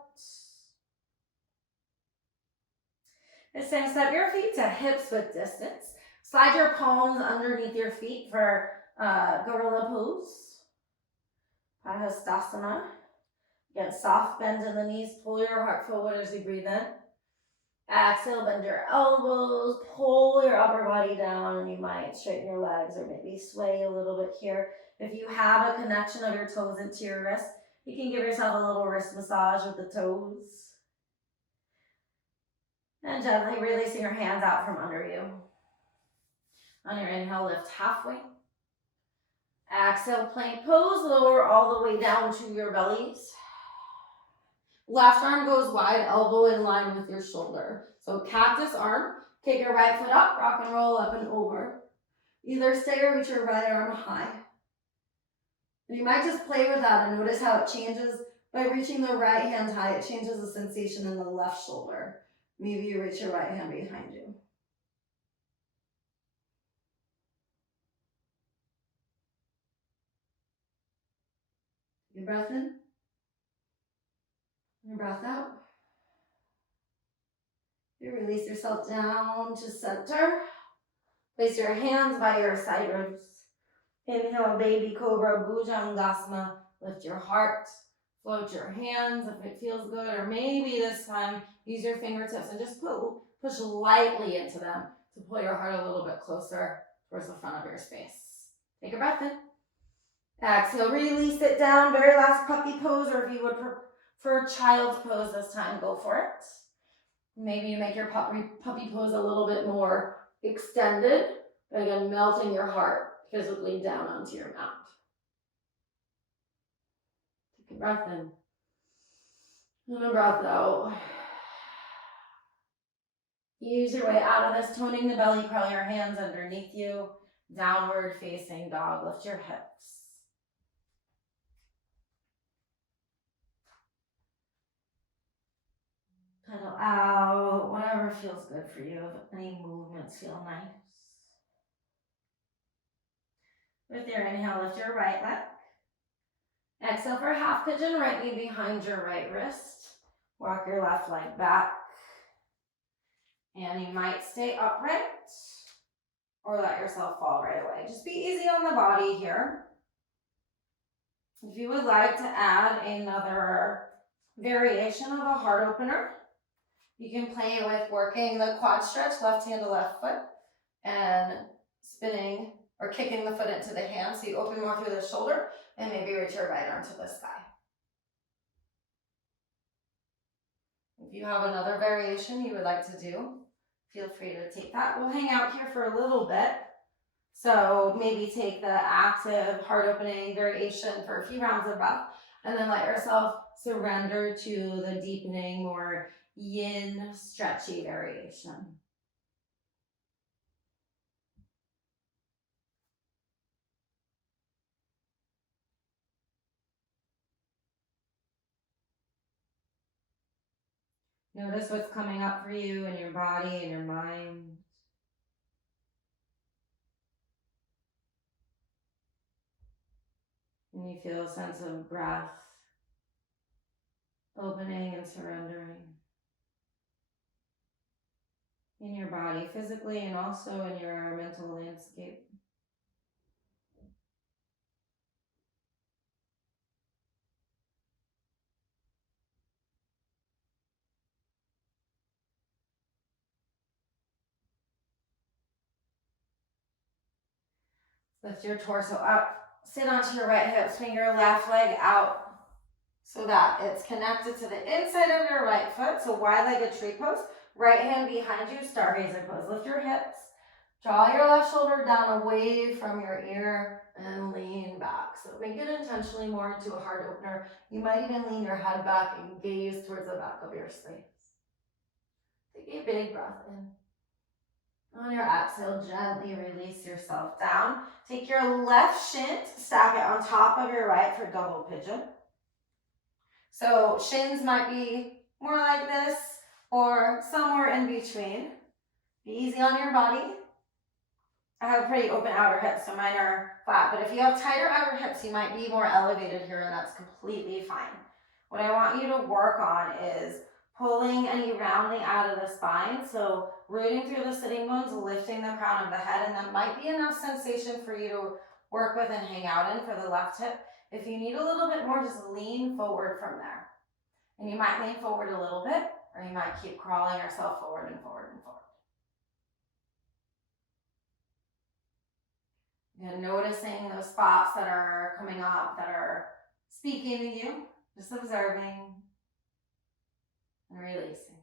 This time, step your feet to hips width distance. Slide your palms underneath your feet for gorilla pose. Prahastasana. Again, soft bend in the knees. Pull your heart forward as you breathe in. Exhale, bend your elbows. Pull your upper body down, and you might straighten your legs or maybe sway a little bit here. If you have a connection of your toes into your wrist, you can give yourself a little wrist massage with the toes. And gently releasing your hands out from under you. On your inhale, lift halfway. Exhale, plank pose, lower all the way down to your bellies. Left arm goes wide, elbow in line with your shoulder. So cactus arm, kick your right foot up, rock and roll up and over. Either stay or reach your right arm high. And you might just play with that and notice how it changes. By reaching the right hand high, it changes the sensation in the left shoulder. Maybe you reach your right hand behind you. Your breath in. Your breath out. You release yourself down to center. Place your hands by your side ribs. Inhale, baby cobra, bhujangasana. Lift your heart. Float your hands if it feels good, or maybe this time use your fingertips and just push lightly into them to pull your heart a little bit closer towards the front of your space. Take a breath in. Exhale, release it down. Very last puppy pose, or if you would prefer child's pose this time, go for it. Maybe you make your puppy pose a little bit more extended, but again, melting your heart physically down onto your mat. Take a breath in. And a breath out. Use your way out of this, toning the belly, curl your hands underneath you. Downward facing dog, lift your hips. Pedal out, whatever feels good for you. If any movements feel nice. With your inhale, lift your right leg. Exhale for half pigeon, right knee behind your right wrist. Walk your left leg back. And you might stay upright or let yourself fall right away. Just be easy on the body here. If you would like to add another variation of a heart opener, you can play with working the quad stretch, left hand to left foot, and spinning or kicking the foot into the hand so you open more through the shoulder and maybe reach your right arm to the sky. If you have another variation you would like to do, feel free to take that. We'll hang out here for a little bit. So maybe take the active heart opening variation for a few rounds of breath, and then let yourself surrender to the deepening, more yin, stretchy variation. Notice what's coming up for you in your body and your mind. And you feel a sense of breath, opening and surrendering in your body, physically and also in your mental landscape. Lift your torso up, sit onto your right hip, swing your left leg out so that it's connected to the inside of your right foot. So wide-legged tree pose, right hand behind you, stargazer pose. Lift your hips, draw your left shoulder down away from your ear and lean back. So make it intentionally more into a heart opener. You might even lean your head back and gaze towards the back of your space. Take a big breath in. On your exhale, gently release yourself down. Take your left shin, stack it on top of your right for double pigeon. So shins might be more like this or somewhere in between. Be easy on your body. I have pretty open outer hips, so mine are flat. But if you have tighter outer hips, you might be more elevated here, and that's completely fine. What I want you to work on is pulling any rounding out of the spine. So rooting through the sitting bones, lifting the crown of the head, and that might be enough sensation for you to work with and hang out in for the left hip. If you need a little bit more, just lean forward from there. And you might lean forward a little bit, or you might keep crawling yourself forward and forward and forward. And noticing those spots that are coming up, that are speaking to you, just observing and releasing.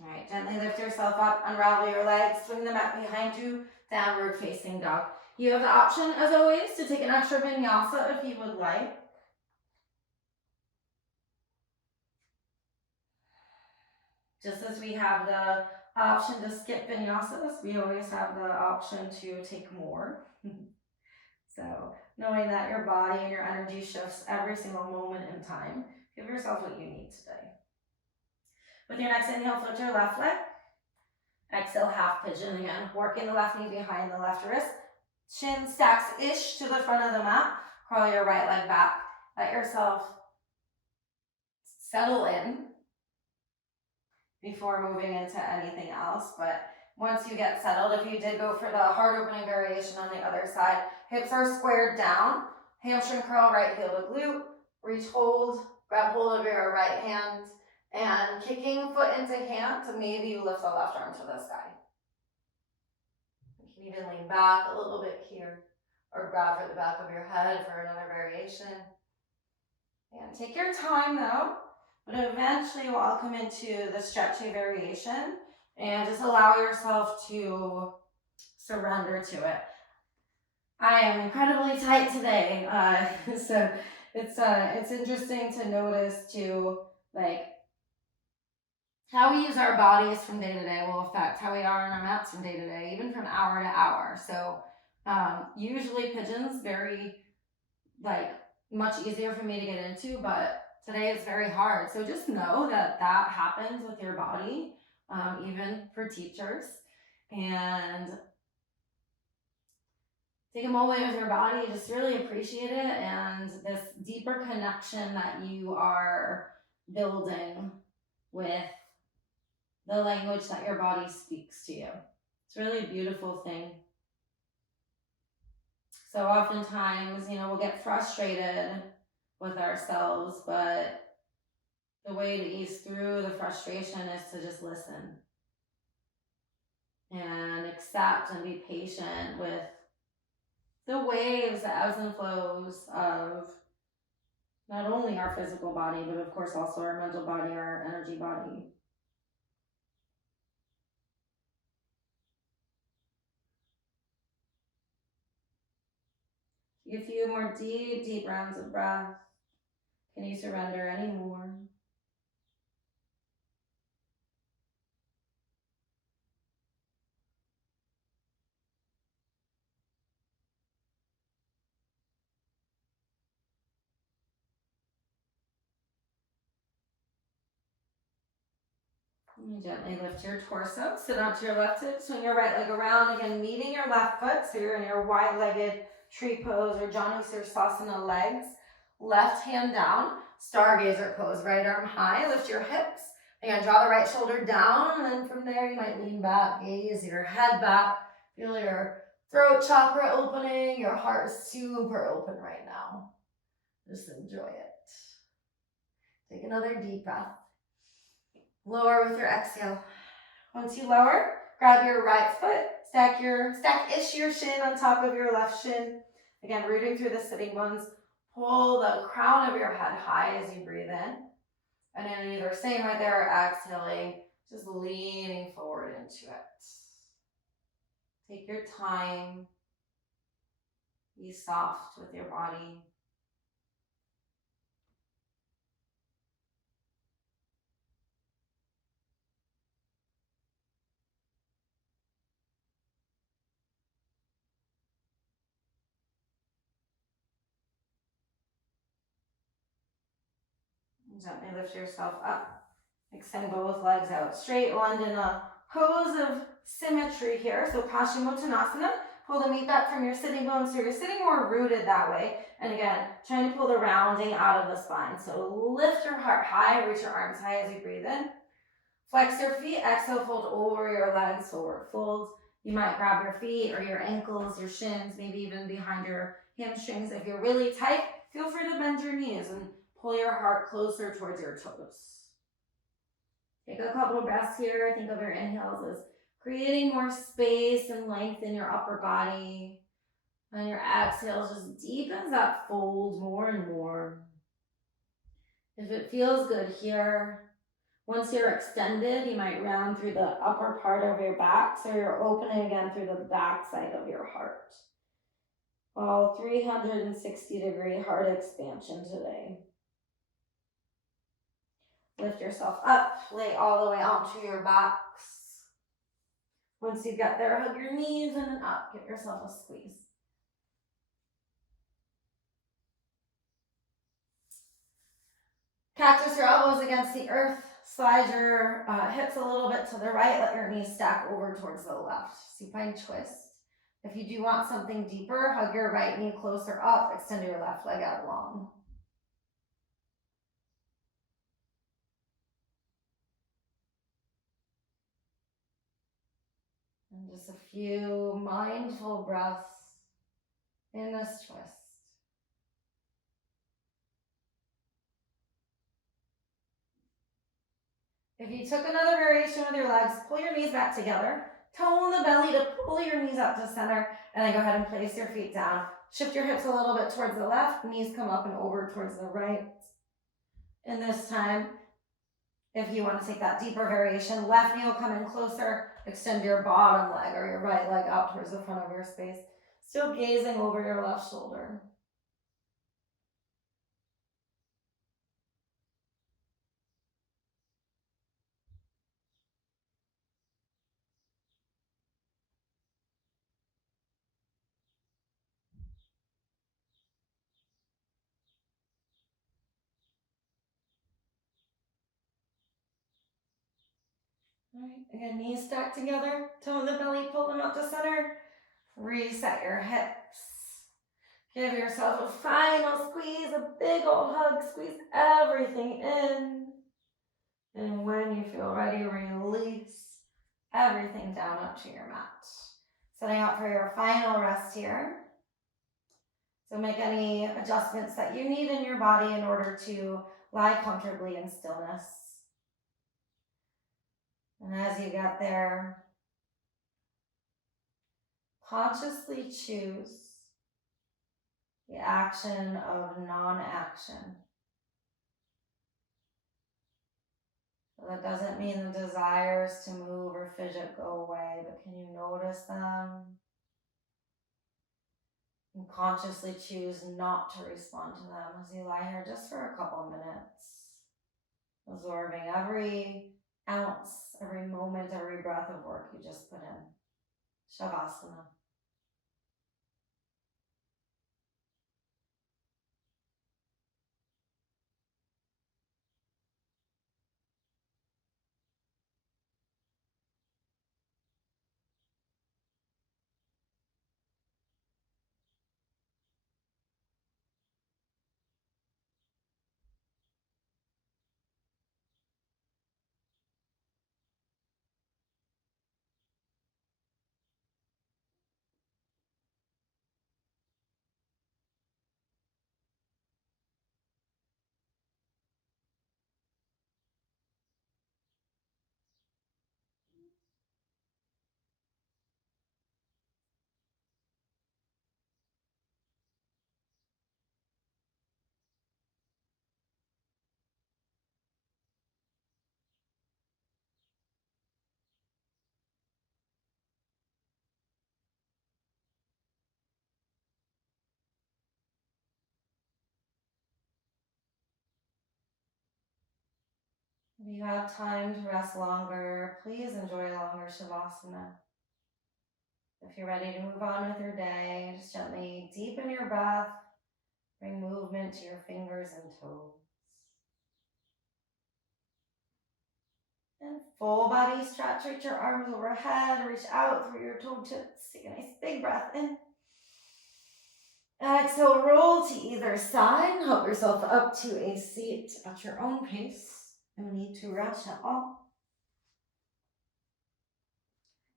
All right, gently lift yourself up, unravel your legs, swing the mat behind you, downward facing dog. You have the option, as always, to take an extra vinyasa if you would like. Just as we have the option to skip vinyasas, we always have the option to take more. So knowing that your body and your energy shifts every single moment in time, give yourself what you need today. With your next inhale, float your left leg. Exhale, half pigeon again. Working the left knee behind the left wrist. Chin stacks-ish to the front of the mat. Curl your right leg back. Let yourself settle in before moving into anything else. But once you get settled, if you did go for the heart opening variation on the other side, hips are squared down. Hamstring curl, right heel to glute. Reach, hold, grab hold of your right hand. And kicking foot into hand to maybe you lift the left arm to the sky. You can even lean back a little bit here or grab for the back of your head for another variation. And take your time though, but eventually we'll come into the stretching variation and just allow yourself to surrender to it. I am incredibly tight today, so it's interesting to notice too, like, how we use our bodies from day to day will affect how we are on our mats from day to day, even from hour to hour. So usually pigeons very much easier for me to get into, but today it's very hard. So just know that that happens with your body, even for teachers. And take a moment with your body, just really appreciate it and this deeper connection that you are building with the language that your body speaks to you. It's really a beautiful thing. So oftentimes, we'll get frustrated with ourselves, but the way to ease through the frustration is to just listen and accept and be patient with the waves, the ebbs and flows of not only our physical body, but of course also our mental body, our energy body. A few more deep rounds of breath. Can you surrender any more? And gently lift your torso, sit onto your left hip, swing your right leg around, again meeting your left foot, so you're in your wide-legged tree pose or Janu Sirsasana legs. Left hand down, stargazer pose, right arm high, lift your hips. Again, draw the right shoulder down, and then from there you might lean back, gaze your head back, feel your throat chakra opening, your heart is super open right now. Just enjoy it. Take another deep breath. Lower with your exhale. Once you lower, grab your right foot, stack-ish your shin on top of your left shin. Again, rooting through the sitting bones. Pull the crown of your head high as you breathe in. And then either staying right there or exhaling, just leaning forward into it. Take your time. Be soft with your body. Gently lift yourself up. Extend both legs out straight. Land in a pose of symmetry here. So Paschimottanasana. Pull the meat back from your sitting bones so you're sitting more rooted that way. And again, trying to pull the rounding out of the spine. So lift your heart high, reach your arms high as you breathe in. Flex your feet, exhale, fold over your legs, forward fold. You might grab your feet or your ankles, your shins, maybe even behind your hamstrings. If you're really tight, feel free to bend your knees and pull your heart closer towards your toes. Take a couple of breaths here. Think of your inhales as creating more space and length in your upper body. And your exhales just deepens that fold more and more. If it feels good here, once you're extended, you might round through the upper part of your back, so you're opening again through the back side of your heart. All 360-degree heart expansion today. Lift yourself up, lay all the way onto your backs. Once you get there, hug your knees and then up, give yourself a squeeze. Cactus your elbows against the earth, slide your hips a little bit to the right, let your knees stack over towards the left. Supine twist. If you do want something deeper, hug your right knee closer up, extend your left leg out long. And just a few mindful breaths in this twist. If you took another variation with your legs, pull your knees back together, tone the belly to pull your knees up to center, and then go ahead and place your feet down. Shift your hips a little bit towards the left, knees come up and over towards the right. And this time, if you want to take that deeper variation, left knee will come in closer, extend your bottom leg or your right leg out towards the front of your space. Still gazing over your left shoulder. All right, again, knees stacked together, tone the belly, pull them up to center. Reset your hips. Give yourself a final squeeze, a big old hug, squeeze everything in. And when you feel ready, release everything down up to your mat. Setting out for your final rest here. So make any adjustments that you need in your body in order to lie comfortably in stillness. And as you get there, consciously choose the action of non-action. So that doesn't mean the desires to move or fidget go away, but can you notice them? And consciously choose not to respond to them as you lie here just for a couple minutes, absorbing every ounce, every moment, every breath of work you just put in. Shavasana. If you have time to rest longer, please enjoy longer Shavasana. If you're ready to move on with your day, just gently deepen your breath, bring movement to your fingers and toes. And full body stretch, reach your arms overhead, reach out through your toe tips. Take a nice big breath in. Exhale, roll to either side. Help yourself up to a seat at your own pace. No need to rush at all.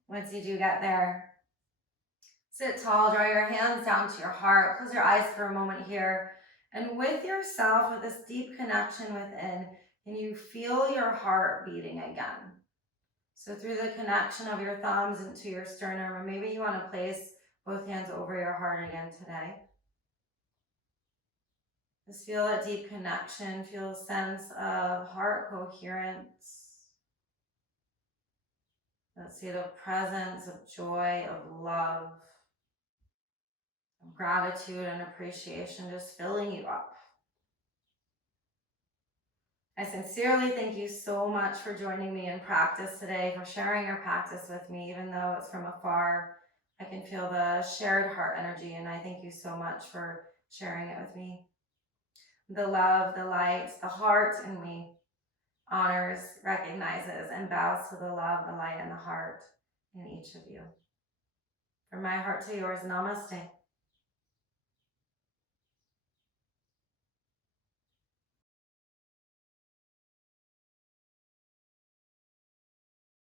Once you do get there, sit tall, draw your hands down to your heart. Close your eyes for a moment here. And with yourself, with this deep connection within, can you feel your heart beating again? So through the connection of your thumbs into your sternum, or maybe you want to place both hands over your heart again today. Just feel that deep connection, feel a sense of heart coherence. Let's see the presence of joy, of love, of gratitude and appreciation just filling you up. I sincerely thank you so much for joining me in practice today, for sharing your practice with me, even though it's from afar. I can feel the shared heart energy, and I thank you so much for sharing it with me. The love, the light, the heart in me honors, recognizes, and bows to the love, the light, and the heart in each of you. From my heart to yours, namaste.